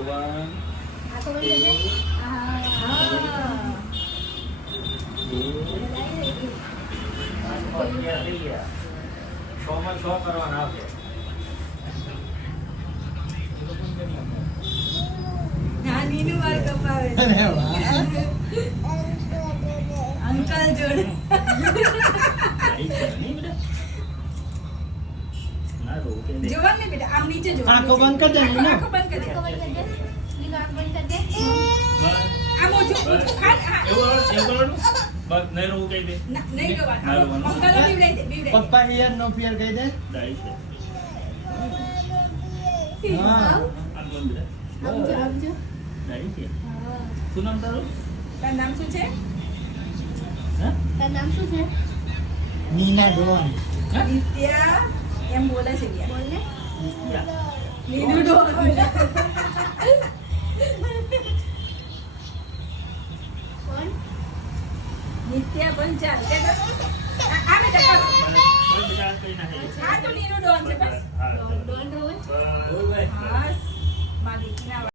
તો બંધ કરવાના આવશે. નાનીનું વાળ કપાવે છે. અંકલ જોડે જોવા ને બેટા આમ નીચે જો. આંખો બંધ કરી દે ને. આંખો બંધ કરી દે. લીલો આંખ બંધ કરી દે. આમ ઓછું હા હા એવું કરવાનું બસ નહીં રહું કહી દે. નહીં ગવાનું અંકલ બીવડાઈ દે બીવડાઈ પપ્પા હિયર નો ફિયર કહી દે. ડાઈ છે હા આ બંધ દે. આવજો આવજો. ડાઈ છે. શું નામ તારું? તારું નામ શું છે? હા તારું નામ શું છે? નીના ડોન. નિત્યા એમ બોલે છે યાર. બોલ ને. નીનુ ડોલ. કોણ? નિત્યા પંચાલ કે તો